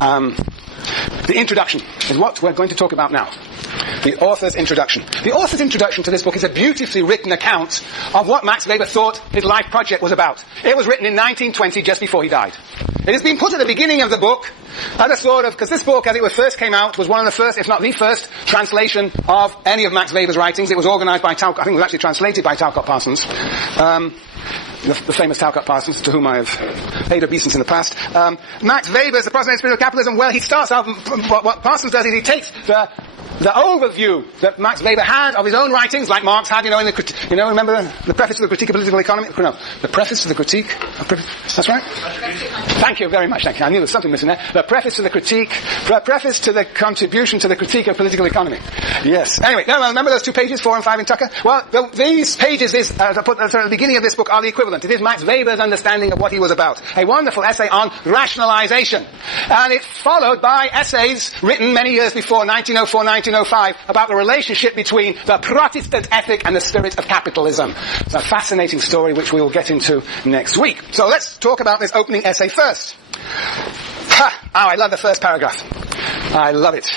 The introduction is what we're going to talk about now. The author's introduction. The author's introduction to this book is a beautifully written account of what Max Weber thought his life project was about. It was written in 1920, just before he died. It has been put at the beginning of the book as a sort of, because this book, as it first came out, was one of the first, if not the first, translation of any of Max Weber's writings. It was organized by Talcott, I think it was actually translated by Talcott Parsons. The famous Talcott Parsons, to whom I have paid obeisance in the past. Max Weber's Approximate Spirit of Capitalism, well, he starts out, what Parsons does is he takes the overview that Max Weber had of his own writings, like Marx had, remember the preface to the Critique of Political Economy? No, the preface to the Critique that's right? Thank you very much, thank you. I knew there was something missing there. The preface to the Contribution to the Critique of Political Economy. Yes. Anyway, remember those 2 pages, 4 and 5 in Tucker? Well, these pages, as I put at the beginning of this book, are the equivalent. It is Max Weber's understanding of what he was about. A wonderful essay on rationalization. And it's followed by essays written many years before, 1904, 1905, about the relationship between the Protestant ethic and the spirit of capitalism. It's a fascinating story which we will get into next week. So let's talk about this opening essay first. I love the first paragraph. I love it.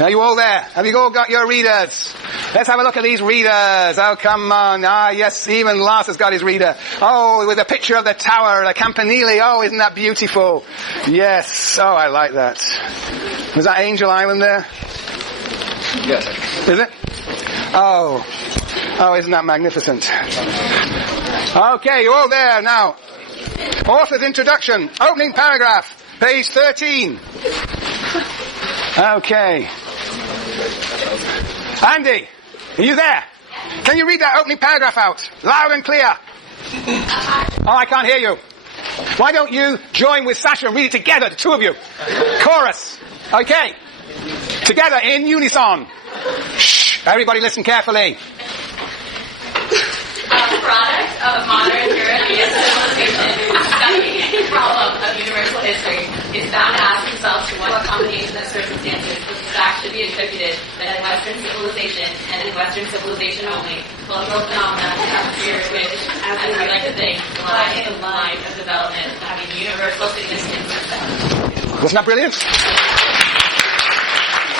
Are you all there? Have you all got your readers? Let's have a look at these readers. Oh, come on. Yes, even Lars has got his reader. Oh, with a picture of the tower, the Campanile. Oh, isn't that beautiful? Yes. Oh, I like that. Was that Angel Island there? Yes. Is it? Oh, isn't that magnificent? Okay, you're all there now. Author's introduction, opening paragraph, page 13. Okay. Andy, are you there? Can you read that opening paragraph out, loud and clear? Oh, I can't hear you. Why don't you join with Sasha and read it together, the 2 of you? Chorus. Okay. Together in unison. Shh. Everybody listen carefully. A product of modern European civilization, studying any problem of universal history, is bound to ask himself to what combination of circumstances the fact should be attributed that in Western civilization, and in Western civilization only, cultural phenomena have appeared which, as we like to think, lie in the line of development, having universal significance. Wasn't that brilliant?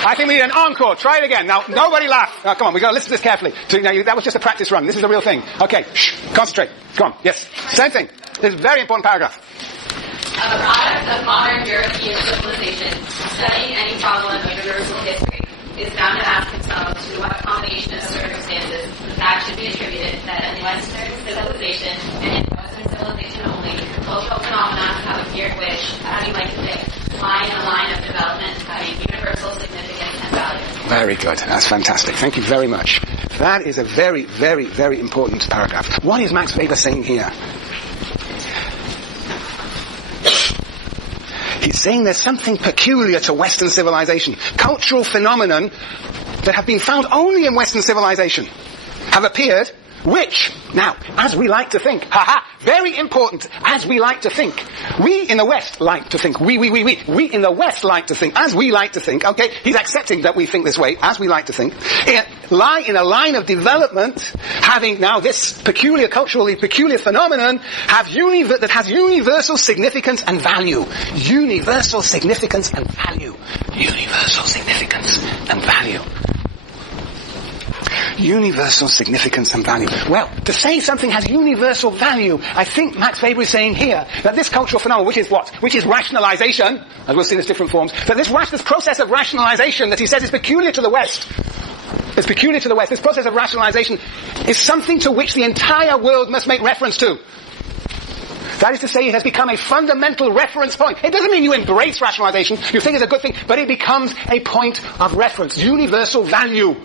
I think we need an encore. Try it again. Now, nobody laugh. Now, come on, we've got to listen to this carefully. That was just a practice run. This is the real thing. Okay, shh, concentrate. Come on, yes. Same thing. This is a very important paragraph. A product of modern European civilization, studying any problem of universal history, is bound to ask himself to what combination of circumstances the fact should be attributed that in Western civilization, and in Western civilization only, cultural phenomena have appeared which, as you like to think, lie in a line of development having universal significance and value. Very good. That's fantastic. Thank you very much. That is a very, very, very important paragraph. What is Max Weber saying here? He's saying there's something peculiar to Western civilization. Cultural phenomenon that have been found only in Western civilization have appeared, which, now, as we like to think, very important, as we like to think. We in the West like to think. We in the West like to think, as we like to think. Okay, he's accepting that we think this way, as we like to think. Lie in a line of development, having now this culturally peculiar phenomenon, that has universal significance and value. Universal significance and value. Universal significance and value. Universal significance and value. Well, to say something has universal value, I think Max Weber is saying here that this cultural phenomenon, which is what? Which is rationalization, as we'll see in its different forms, that this process of rationalization that he says is peculiar to the West, this process of rationalization is something to which the entire world must make reference to. That is to say, it has become a fundamental reference point. It doesn't mean you embrace rationalization, you think it's a good thing, but it becomes a point of reference, universal value.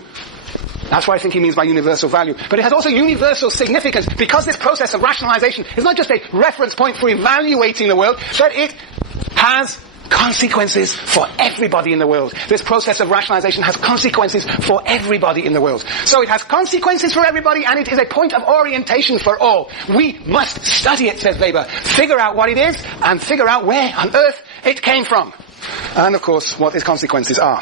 That's what I think he means by universal value. But it has also universal significance, because this process of rationalization is not just a reference point for evaluating the world, but it has consequences for everybody in the world. This process of rationalization has consequences for everybody in the world. So it has consequences for everybody, and it is a point of orientation for all. We must study it, says Weber, figure out what it is, and figure out where on earth it came from. And of course, what its consequences are.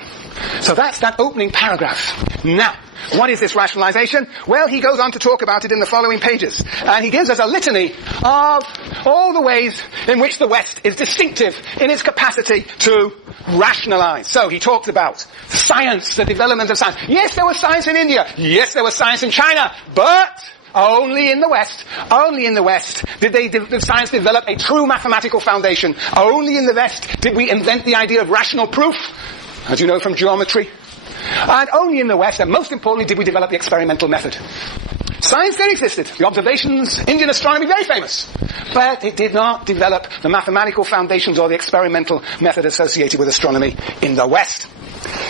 So that's that opening paragraph. Now, What is this rationalization? Well, he goes on to talk about it in the following pages. And he gives us a litany of all the ways in which the West is distinctive in its capacity to rationalize. So he talks about science, the development of science. Yes, there was science in India. Yes, there was science in China. But only in the West did science develop a true mathematical foundation. Only in the West did we invent the idea of rational proof, as you know from geometry. And only in the West, and most importantly, did we develop the experimental method. Science there existed. The observations, Indian astronomy, very famous. But it did not develop the mathematical foundations or the experimental method associated with astronomy in the West.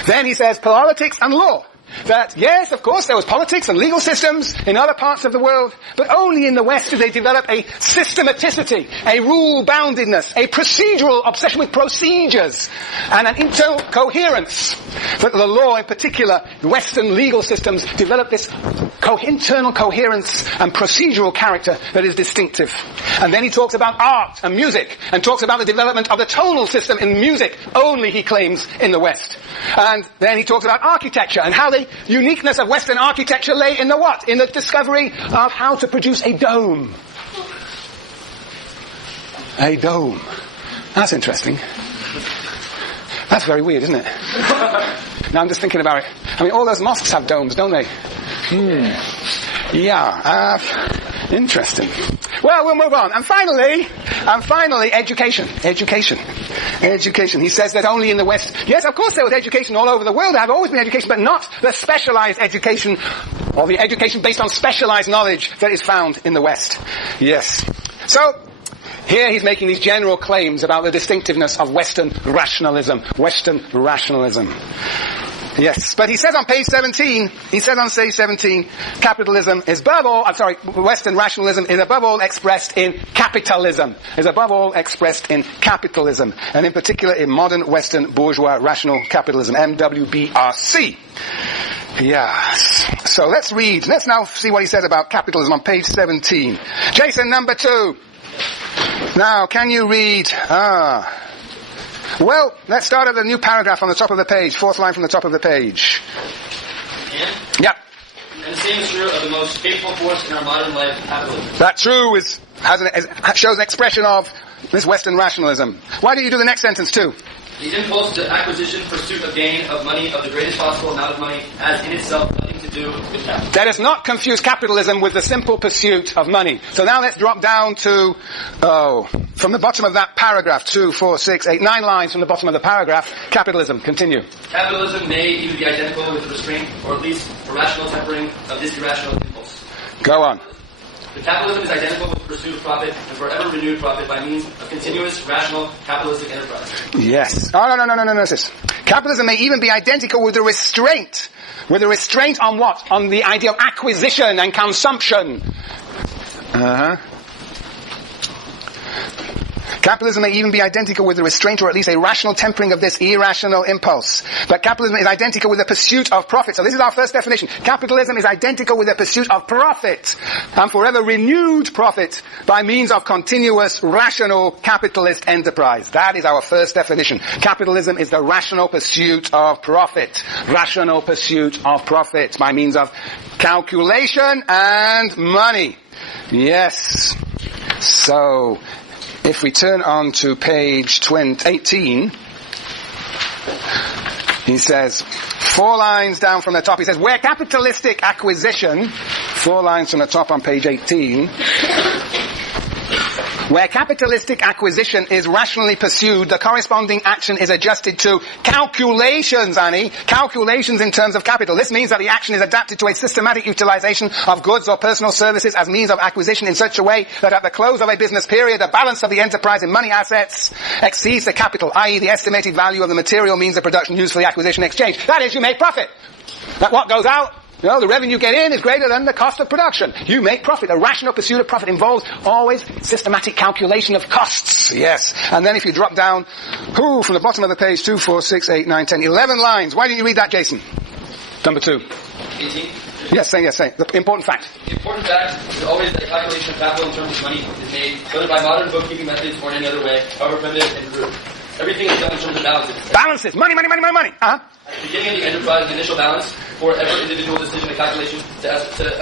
Then he says politics and law. That, yes, of course, there was politics and legal systems in other parts of the world, but only in the West did they develop a systematicity, a rule-boundedness, a procedural obsession with procedures, and an internal coherence. But the law in particular, Western legal systems, developed this internal coherence and procedural character that is distinctive. And then he talks about art and music, and talks about the development of the tonal system in music, only, he claims, in the West. And then he talks about architecture and how the uniqueness of Western architecture lay in the what? In the discovery of how to produce a dome. A dome. That's interesting. That's very weird, isn't it? Now I'm just thinking about it. I mean, all those mosques have domes, don't they? Yeah, interesting. Well, we'll move on. And finally, education. Education. He says that only in the West, yes, of course there was education all over the world. There have always been education, but not the specialized education, or the education based on specialized knowledge that is found in the West. Yes. So, here he's making these general claims about the distinctiveness of Western rationalism. Yes, but he says on page 17, capitalism is Western rationalism is above all expressed in capitalism. And in particular in modern Western bourgeois rational capitalism, MWBRC. Yes. So let's now see what he says about capitalism on page 17. Jason, number 2. Now, can you read, well, let's start at the new paragraph on the top of the page, 4th line from the top of the page. Yeah. And the same is true of the most faithful force in our modern life, capitalism. That true shows an expression of this Western rationalism. Why do you do the next sentence too? The impulse to acquisition, pursuit of gain of money of the greatest possible amount of money has in itself nothing to do with capitalism. Let us not confuse capitalism with the simple pursuit of money. So now let's drop down to, from the bottom of that paragraph, 2, 4, 6, 8, 9 lines from the bottom of the paragraph, capitalism. Continue. Capitalism may even be identical with the restraint, or at least a rational tempering of this irrational impulse. Go on. The capitalism is identical with the pursuit of profit and forever renewed profit by means of continuous, rational, capitalistic enterprise. Yes. Oh, no. Capitalism may even be identical with the restraint. With a restraint on what? On the idea of acquisition and consumption. Capitalism may even be identical with the restraint or at least a rational tempering of this irrational impulse. But capitalism is identical with the pursuit of profit. So this is our first definition. Capitalism is identical with the pursuit of profit and forever renewed profit by means of continuous rational capitalist enterprise. That is our first definition. Capitalism is the rational pursuit of profit. Rational pursuit of profit by means of calculation and money. Yes. So, if we turn on to page 18, he says, 4 lines down from the top, he says, where capitalistic acquisition, 4 lines from the top on page 18, where capitalistic acquisition is rationally pursued, the corresponding action is adjusted to calculations, Annie. Calculations in terms of capital. This means that the action is adapted to a systematic utilization of goods or personal services as means of acquisition in such a way that at the close of a business period, the balance of the enterprise in money assets exceeds the capital, i.e. the estimated value of the material means of production used for the acquisition exchange. That is, you make profit. That what goes out, the revenue you get in is greater than the cost of production. You make profit. A rational pursuit of profit involves always systematic calculation of costs. Yes. And then if you drop down, from the bottom of the page, 2, 4, 6, 8, 9, 10, 11 lines. Why didn't you read that, Jason? Number 2. 18. Yes, say. The important fact. The important fact is always that calculation of capital in terms of money is made, whether by modern bookkeeping methods or in any other way, however primitive and rude. Everything is done in terms of balances. Balances. Money. At the beginning of the enterprise, the initial balance for every individual decision and calculation to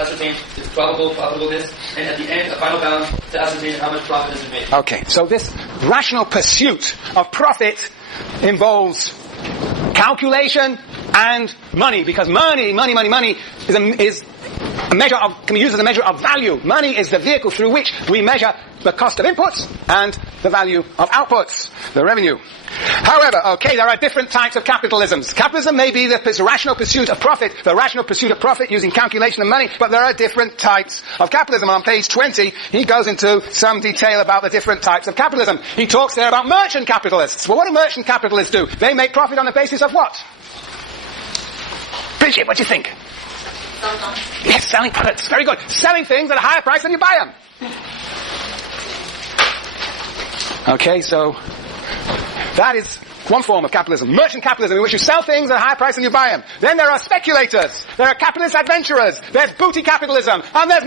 ascertain its profitableness, and at the end, a final balance to ascertain how much profit has been made. Okay, so this rational pursuit of profit involves calculation and money, because money is a measure of, can be used as a measure of value. Money is the vehicle through which we measure the cost of inputs and the value of outputs, the revenue. However, there are different types of capitalisms. Capitalism may be the rational pursuit of profit, using calculation and money, but there are different types of capitalism. On page 20, he goes into some detail about the different types of capitalism. He talks there about merchant capitalists. Well, what do merchant capitalists do? They make profit on the basis of what? Bridget, what do you think? Yes, selling products. Very good. Selling things at a higher price than you buy them. Okay, so that is one form of capitalism. Merchant capitalism, in which you sell things at a higher price than you buy them. Then there are speculators. There are capitalist adventurers. There's booty capitalism. And there's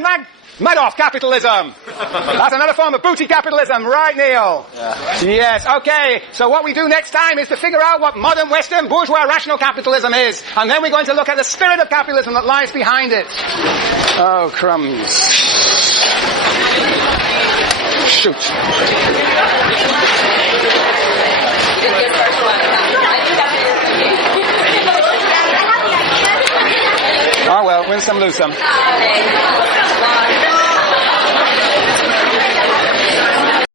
Madoff capitalism. That's another form of booty capitalism. Right, Neil? Yeah. Yes, okay. So what we do next time is to figure out what modern Western bourgeois rational capitalism is. And then we're going to look at the spirit of capitalism that lies behind it. Oh, crumbs. Shoot. Oh well, win some, lose some.